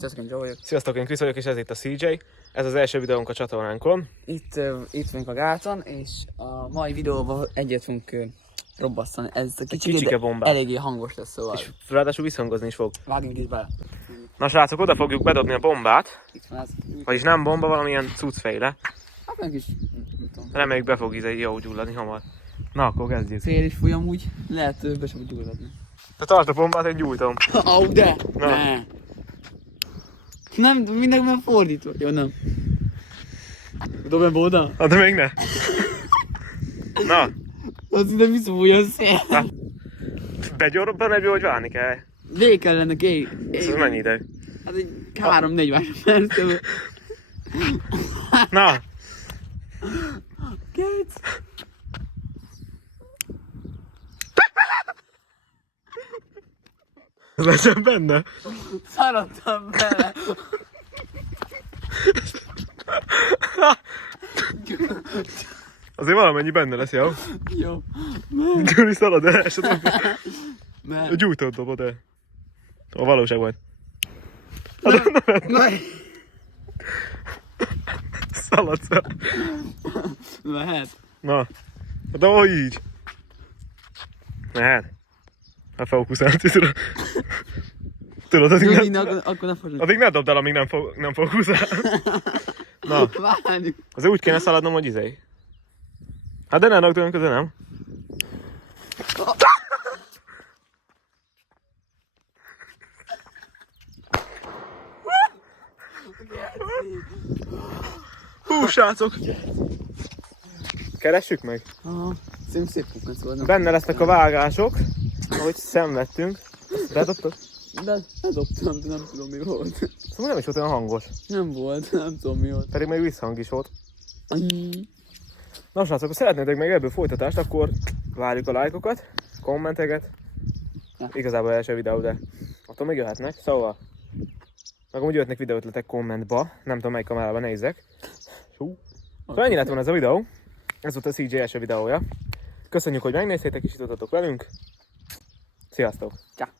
Sziasztok, én Joe vagyok. Sziasztok, én Krisz vagyok, és ez itt a CJ. Ez az első videónk a csatornánkon. Itt vagyunk a gáton, és a mai videóban egyet fogunk robbasztani. Ez a kicsike bombát. eléggé hangos lesz, szóval. És ráadásul visszhangozni is fog. Vágjunk is bele. Na srácok, oda fogjuk bedobni a bombát. Itt van ez. Vagyis nem bomba, valamilyen cuccfejle. Hát meg is, nem tudom. Reméljük be fog jó gyulladni hamar. Na, akkor kezdjük. Szél is foly amúgy, lehet be sem gyulladni. Te tart a bombát, én gyújtom. De! Na. Ne. Nem, mindenkiben fordítva. Jó, nem. Dobjam be oda? Hát de még ne. Na, Az ide visszafújja a szél. begyorban ebből, hogy várni kell. Végig kellene Ez mennyi idő? Hát egy 3-4 másodperc. Na, Kec! ez legyen benne. Szaladtam bele! Azért valamennyi benne lesz, jó? Jó. Gyuri szalad el, esetleg. Mert... A gyújtót dobod el. A valóságban. Nem. Szaladsz el. Mehet. Na, de hogy így? Mehet. Hát fókuszálni, tudod. Tudod, addig Jó, ne, akkor ne fogjuk. addig ne dobd el, amíg nem fókuszál. Na, Várjuk. az úgy kéne szaladnom, hogy izé. Hát de ne nagdoljon közben, nem? Hú, srácok! Keressük meg? Aha. Szép pukkanc volt. Benne lesznek a vágások, ahogy szenvedtünk. Bedobtad? De dobtam, de nem tudom mi volt. Szóval nem is volt olyan hangos. Nem volt, nem tudom mi volt. Pedig még visszhang is volt. Annyi. Na srácok, ha szeretnétek még ebből folytatást, akkor várjuk a lájkokat, kommenteket. Ja. Igazából első videó, de attól még jöhetnek. Szóval, meg amúgy jöhetnek videóötletek kommentba. Nem tudom melyik kamerában nézzek. Szóval ennyi lett volna ez a videó. Ez volt a CJ első videója. Köszönjük, hogy megnéztétek és itt voltatok velünk. Sziasztok! Ciao.